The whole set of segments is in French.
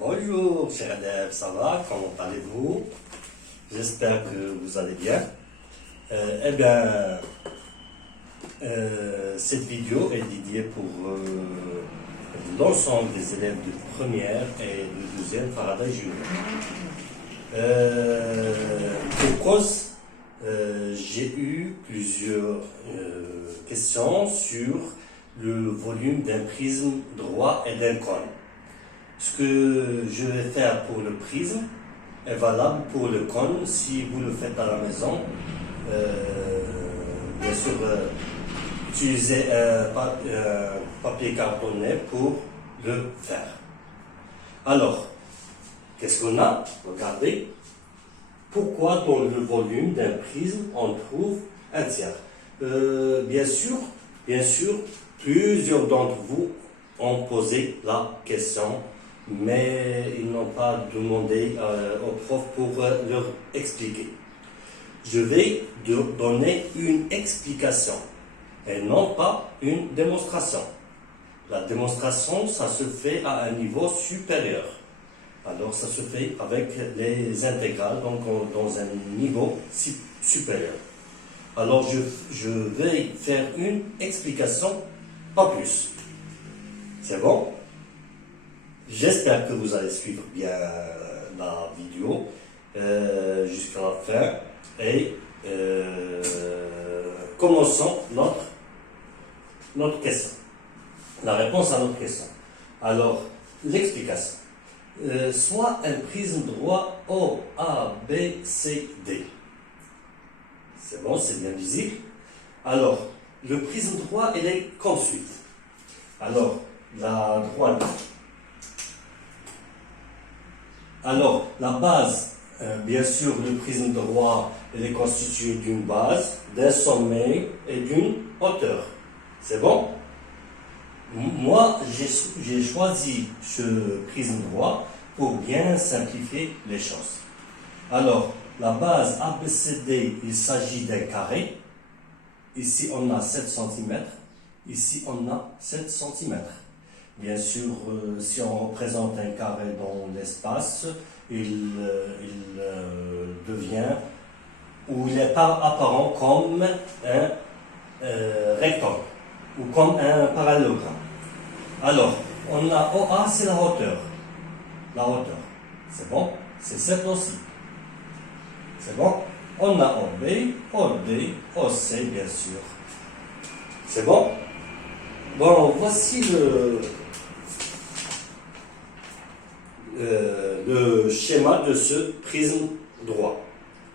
Bonjour chers élèves, ça va? Comment allez-vous? J'espère que vous allez bien. Cette vidéo est dédiée pour l'ensemble des élèves de première et de deuxième Faraday Junior. Pour cause, j'ai eu plusieurs questions sur le volume d'un prisme droit et d'un cône. Ce que je vais faire pour le prisme est valable pour le cône si vous le faites à la maison. Bien sûr, utilisez un papier cartonné pour le faire. Alors, qu'est-ce qu'on a? Regardez. Pourquoi dans le volume d'un prisme on trouve un tiers? Bien sûr, plusieurs d'entre vous ont posé la question, mais ils n'ont pas demandé au prof pour leur expliquer. Je vais donner une explication et non pas une démonstration. La démonstration, ça se fait à un niveau supérieur. Alors, ça se fait avec les intégrales, donc dans un niveau supérieur. Alors, je vais faire une explication, pas plus. C'est bon? J'espère que vous allez suivre bien la vidéo jusqu'à la fin. Et commençons notre question. La réponse à notre question. Alors, l'explication. Soit un prisme droit O, A, B, C, D. C'est bon, c'est bien visible. Alors, le prisme droit, il est comme suit. Alors, la droite. Alors, la base, bien sûr, le prisme droit, il est constitué d'une base, d'un sommet et d'une hauteur. C'est bon? Moi, j'ai choisi ce prisme droit pour bien simplifier les choses. Alors, la base ABCD, il s'agit d'un carré. Ici, on a 7 cm. Ici, on a 7 cm. Bien sûr, si on représente un carré dans l'espace, il devient, ou il est apparent comme un rectangle, ou comme un parallélogramme. Alors, on a OA, c'est la hauteur. La hauteur. C'est bon? C'est 7 aussi. C'est bon? On a OB, OD, OC, bien sûr. C'est bon? Bon, voici le schéma de ce prisme droit,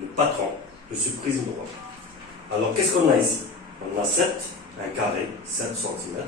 le patron de ce prisme droit. Alors, qu'est-ce qu'on a ici? On a 7, un carré, 7 cm,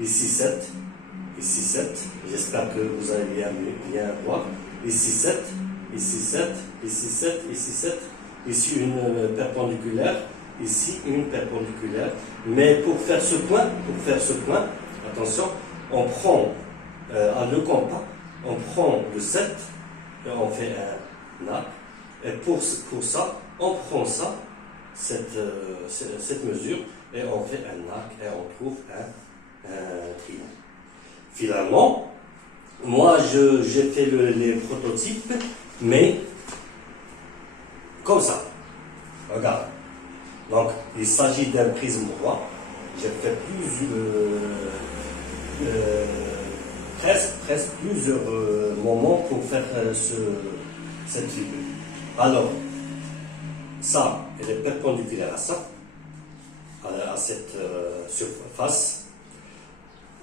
ici 7, ici 7, j'espère que vous allez bien voir, ici 7, ici 7, ici 7, ici 7, ici une perpendiculaire, ici une perpendiculaire, mais pour faire ce point, attention, on prend à le compas, on prend le 7 et on fait un arc. Et pour ça, on prend ça, cette mesure, et on fait un arc et on trouve un triangle. Finalement, moi j'ai fait les prototypes, mais comme ça. Regarde. Donc, il s'agit d'un prisme droit. J'ai fait presque plusieurs moments pour faire cette figure. Alors, ça, elle est perpendiculaire à ça, à cette surface.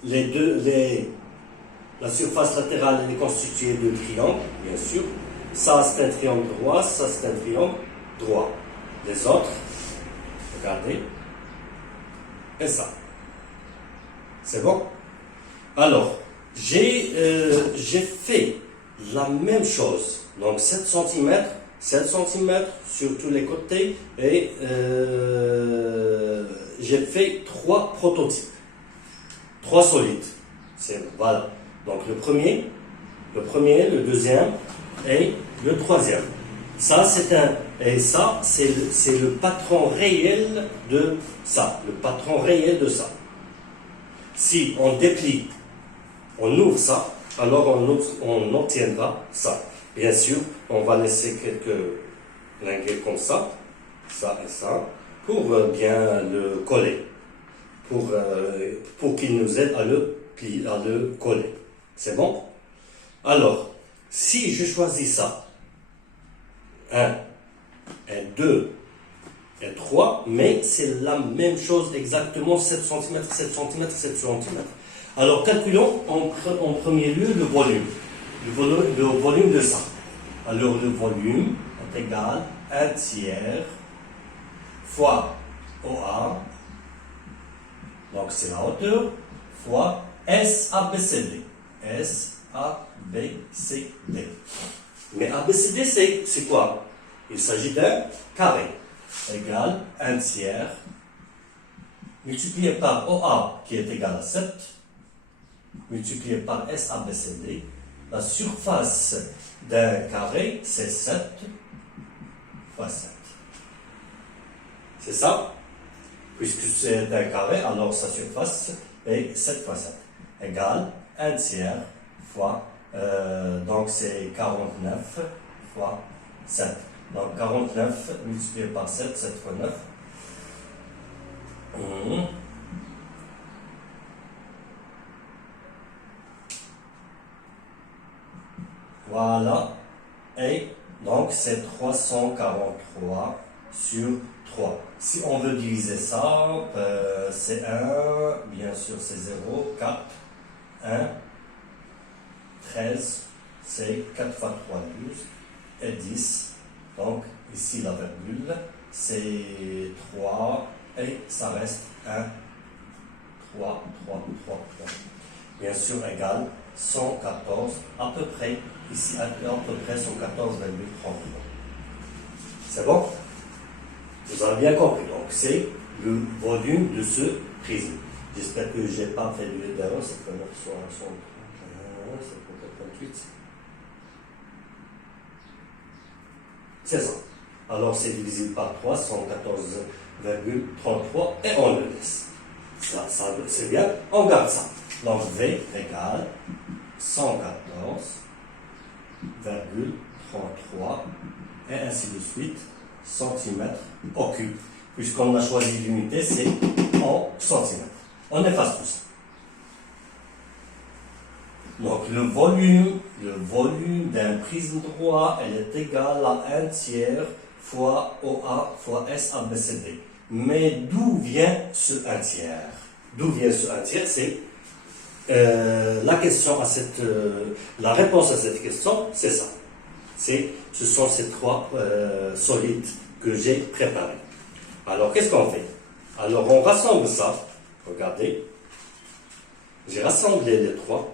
La surface latérale elle est constituée de triangles, bien sûr. Ça, c'est un triangle droit, ça, c'est un triangle droit. Les autres, regardez, et ça. C'est bon? Alors, j'ai fait la même chose. Donc 7 cm sur tous les côtés et j'ai fait 3 prototypes. 3 solides. Voilà. Donc le premier, le deuxième et le troisième. Ça, c'est le patron réel de ça. Le patron réel de ça. Si on déplie, on ouvre ça, alors on obtiendra ça. Bien sûr, on va laisser quelques linguets comme ça et ça, pour bien le coller, pour qu'il nous aide à le coller. C'est bon? Alors, si je choisis ça, 1 et 2 et 3, mais c'est la même chose exactement, 7 cm, 7 cm, 7 cm. Alors, calculons en premier lieu le volume. Le volume de ça. Alors, le volume est égal à 1/3 fois OA, donc c'est la hauteur, fois SABCD. SABCD. Mais ABCD, c'est quoi? Il s'agit d'un carré égal 1/3 multiplié par OA qui est égal à 7 multiplié par SABCD. La surface d'un carré, c'est 7 fois 7. C'est ça? Puisque c'est un carré, alors sa surface est 7 fois 7 égale 1/3 fois, donc c'est 49 fois 7. Donc 49 multiplié par 7, 7 fois 9. Voilà. Et donc c'est 343 sur 3. Si on veut diviser ça, c'est 1, bien sûr c'est 0, 4, 1, 13, c'est 4 fois 3, 12, et 10. Donc ici la virgule, c'est 3, et ça reste 1, 3, 3, 3, 3. Bien sûr égal 114, à peu près, ici à peu près 114,33. C'est bon? Vous avez bien compris. Donc, c'est le volume de ce prisme. J'espère que je n'ai pas fait d'erreur. C'est que 9 soit 138. C'est ça. Alors, c'est divisible par 3, 114,33, et on le laisse. Ça c'est bien. On garde ça. Donc, V égale 114,33, et ainsi de suite, centimètres au cube. Puisqu'on a choisi l'unité, c'est en centimètres. On efface tout ça. Donc le volume d'un prisme droit, elle est égal à 1/3 fois OA fois SABCD. Mais d'où vient ce 1/3? D'où vient ce 1/3? C'est la question à la réponse à cette question, c'est ça. Ce sont ces trois solides que j'ai préparés. Alors, qu'est-ce qu'on fait? Alors, on rassemble ça. Regardez. J'ai rassemblé les trois.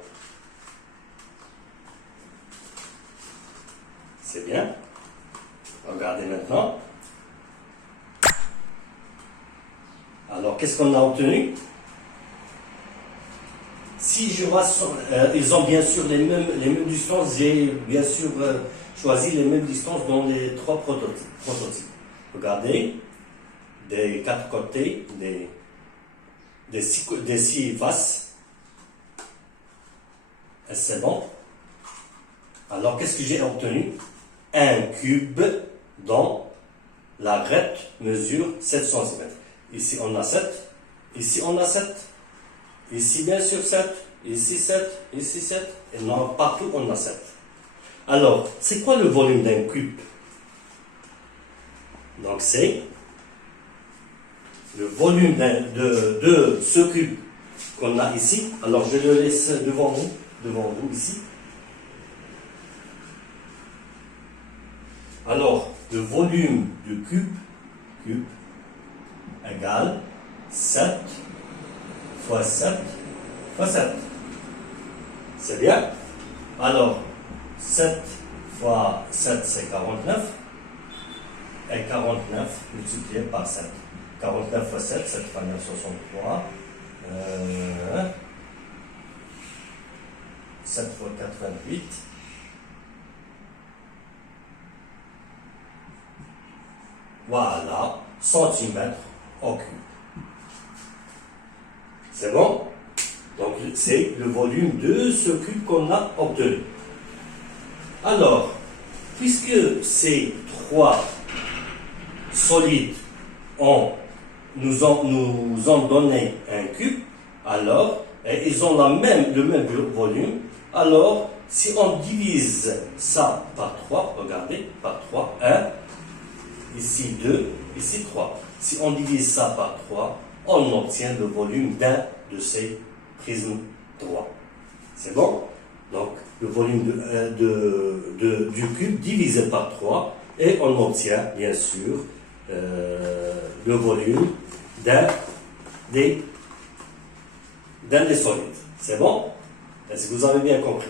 C'est bien. Regardez maintenant. Alors, qu'est-ce qu'on a obtenu? Si je rassemble, ils ont bien sûr les mêmes distances. J'ai bien sûr choisi les mêmes distances dans les trois prototypes. Regardez, des quatre côtés, des six faces. Et c'est bon. Alors, qu'est-ce que j'ai obtenu? Un cube dont l'arête mesure 7 cm. Ici, on a 7. Ici, on a 7. Ici, bien sûr, 7. Ici, 7. Ici, 7. Et non, partout, on a 7. Alors, c'est quoi le volume d'un cube? Donc, c'est le volume de ce cube qu'on a ici. Alors, je le laisse devant vous ici. Alors, le volume du cube égale 7 fois 7 fois 7. C'est bien? Alors, 7 fois 7, c'est 49. Et 49 multiplié par 7. 49 fois 7, 7 fois 9, 63. 7 fois 4, 28. Voilà, centimètres au cube. C'est bon? Donc c'est le volume de ce cube qu'on a obtenu. Alors, puisque ces trois solides nous ont donné un cube, alors, et ils ont le même volume, alors si on divise ça par 3, regardez, par 3, 1, ici 2, ici 3. Si on divise ça par 3, on obtient le volume d'un de ces prismes droits. C'est bon? Donc, le volume du cube divisé par 3, et on obtient, bien sûr, le volume d'un des solides. C'est bon? Est-ce que vous avez bien compris?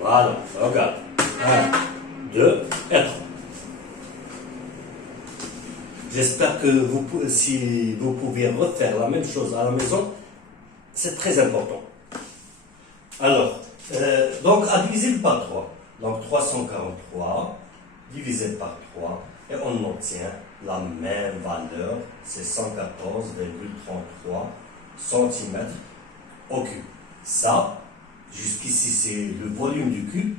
Voilà, regarde. 1, 2 et 3. J'espère que si vous pouvez refaire la même chose à la maison, c'est très important. Alors, donc à diviser par 3. Donc 343 divisé par 3 et on obtient la même valeur, c'est 114,33 cm au cube. Ça, jusqu'ici c'est le volume du cube,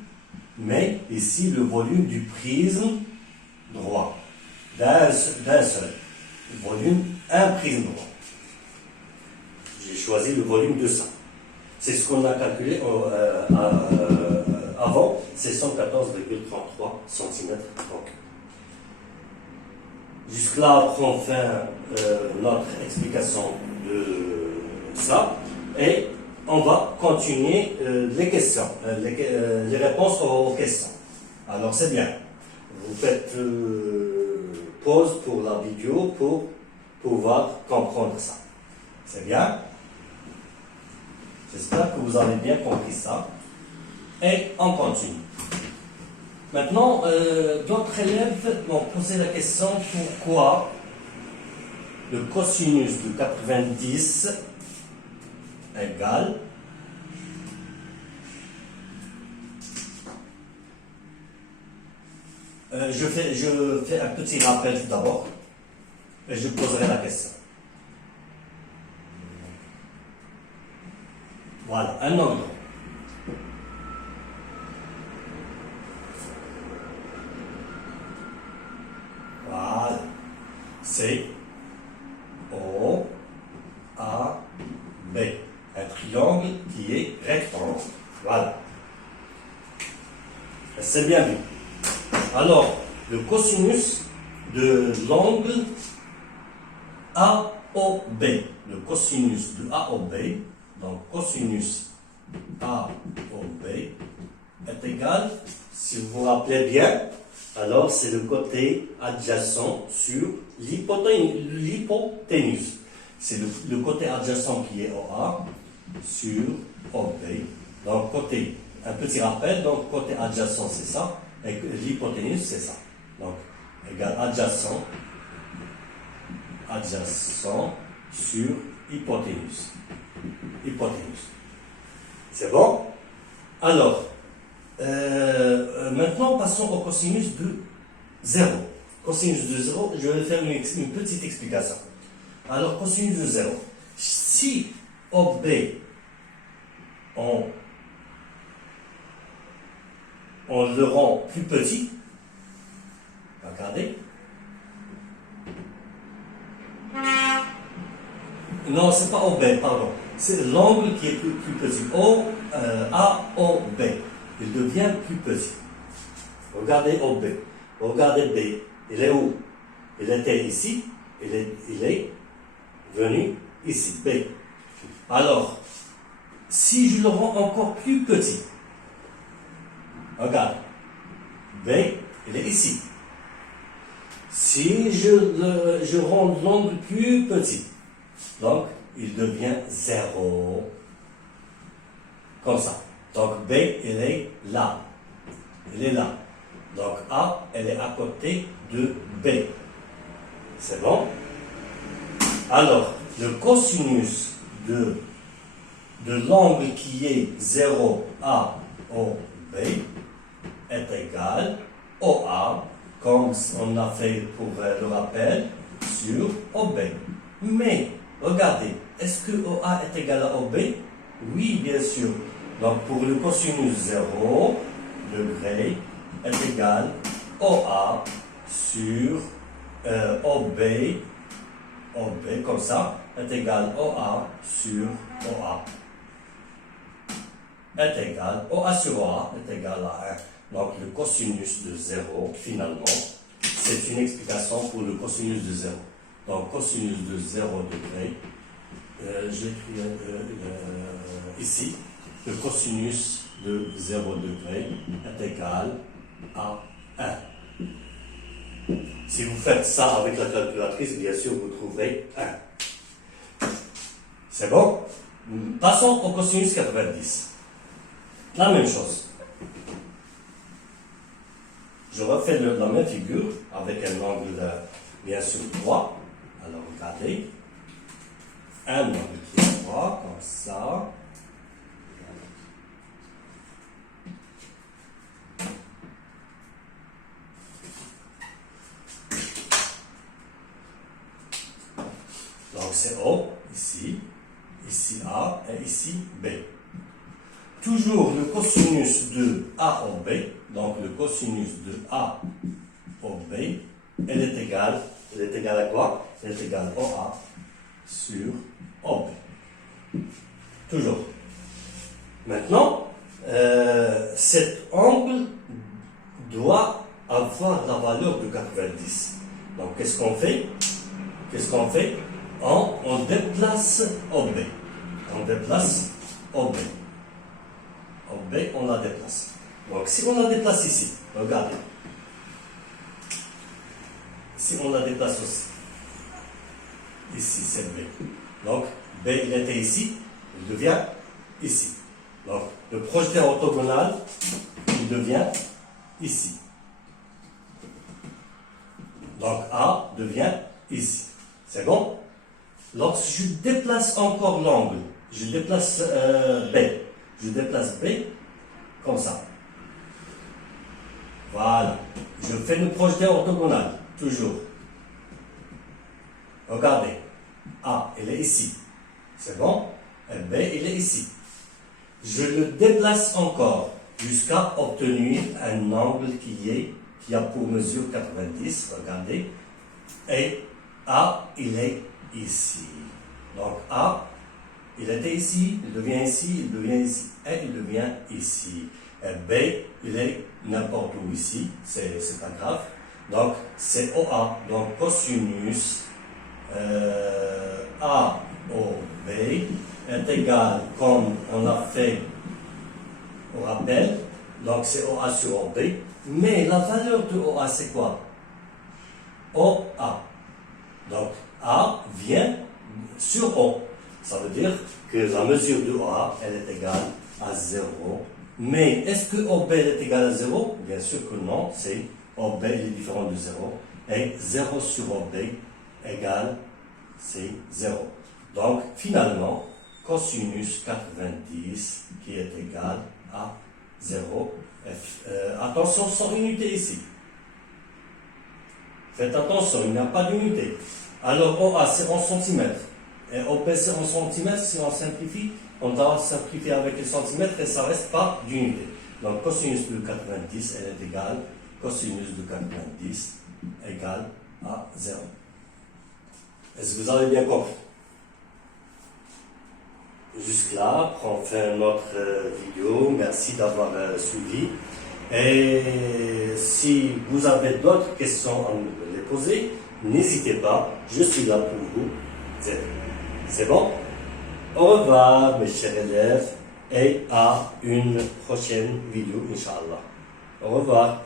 mais ici le volume du prisme droit, d'un seul volume, un prisme droit. J'ai choisi le volume de ça. C'est ce qu'on a calculé avant, c'est 114,33 cm au cube. Jusque-là, prend fin notre explication de ça et on va continuer les questions, les réponses aux questions. Alors c'est bien. Vous faites pause pour la vidéo pour pouvoir comprendre ça. C'est bien. J'espère que vous avez bien compris ça. Et on continue. Maintenant, d'autres élèves m'ont posé la question pourquoi le cosinus de 90 égale je fais un petit rappel tout d'abord et je poserai la question. Voilà, un angle. Voilà. C'est O, A, B. Un triangle qui est rectangle. Voilà. C'est bien vu. Alors, le cosinus de l'angle AOB. Le cosinus de AOB, donc cosinus AOB est égal, si vous vous rappelez bien, alors c'est le côté adjacent sur l'hypoténuse. C'est le côté adjacent qui est OA sur OB. Donc côté, un petit rappel, donc côté adjacent c'est ça, et l'hypoténuse c'est ça. Donc égal adjacent sur hypoténuse. C'est bon? Alors, maintenant passons au cosinus de 0. Cosinus de 0, je vais faire une petite explication. Alors, cosinus de 0. Si OB, on le rend plus petit, regardez. Non, c'est pas OB, pardon. C'est l'angle qui est plus petit. AOB. Il devient plus petit. Regardez OB. Regardez B. Il est où? Il était ici. Il est venu ici. B. Alors, si je le rends encore plus petit, regarde. B, il est ici. Si je rends l'angle plus petit, donc il devient 0. Comme ça. Donc B, il est là. Il est là. Donc A, elle est à côté de B. C'est bon? Alors, le cosinus de l'angle qui est 0 A O B est égal OA, comme on a fait pour le rappel, sur OB. Mais regardez, est-ce que OA est égal à OB? Oui, bien sûr. Donc pour le cosinus 0 degré est égal à OA sur OB, OB comme ça, est égal à OA sur OA. Est égal, OA sur OA est égal à 1. Donc le cosinus de 0, finalement, c'est une explication pour le cosinus de 0. Donc cosinus de 0 degré, j'écris ici, le cosinus de 0 degré est égal à 1. Si vous faites ça avec la calculatrice, bien sûr, vous trouverez 1. C'est bon? Passons au cosinus 90. La même chose. Je refais la même figure avec un angle bien sûr droit. Alors regardez. Un angle qui est droit, comme ça. Donc c'est O, ici A et ici B. Toujours le cosinus de A au B, donc le cosinus de A au B, elle est égale à quoi? Elle est égale à OA sur OB. Toujours. Maintenant, cet angle doit avoir la valeur de 90. Donc qu'est-ce qu'on fait? On déplace OB. On déplace OB. OB, on la déplace. Donc, si on la déplace ici, regardez. Si on la déplace aussi, ici, c'est B. Donc, B, il était ici, il devient ici. Donc, le projeté orthogonal, il devient ici. Donc, A devient ici. C'est bon? Lorsque je déplace encore l'angle, je déplace B. Je déplace B comme ça. Voilà. Je fais le projeté orthogonal, toujours. Regardez. A, il est ici. C'est bon? Et B, il est ici. Je le déplace encore jusqu'à obtenir un angle qui a pour mesure 90. Regardez. Et A, il est ici. Donc A, il était ici, il devient ici, il devient ici, et il devient ici. Et B, il est n'importe où ici, c'est pas grave. Donc, c'est OA, donc cosinus A au B est égal, comme on a fait au rappel, donc c'est OA sur OB. Mais la valeur de OA, c'est quoi? OA. Donc, A vient sur O. Ça veut dire que la mesure de OA, elle est égale à 0. Mais est-ce que OB est égal à 0? Bien sûr que non, c'est OB est différent de 0. Et 0 sur OB égale, c'est 0. Donc, finalement, cosinus 90 qui est égal à 0. Attention, sans unité ici. Faites attention, il n'y a pas d'unité. Alors, OA, c'est en centimètres. Et OB, c'est en centimètres. Si on simplifie, on doit simplifier avec les centimètres et ça ne reste pas d'unité. Donc, cosinus de 90, elle est égale, cosinus de 90 égale à 0. Est-ce que vous avez bien compris? Jusque-là, on fait notre vidéo. Merci d'avoir suivi. Et si vous avez d'autres questions à me les poser, n'hésitez pas, je suis là pour vous aider. C'est bon? Au revoir mes chers élèves et à une prochaine vidéo, Inch'Allah. Au revoir.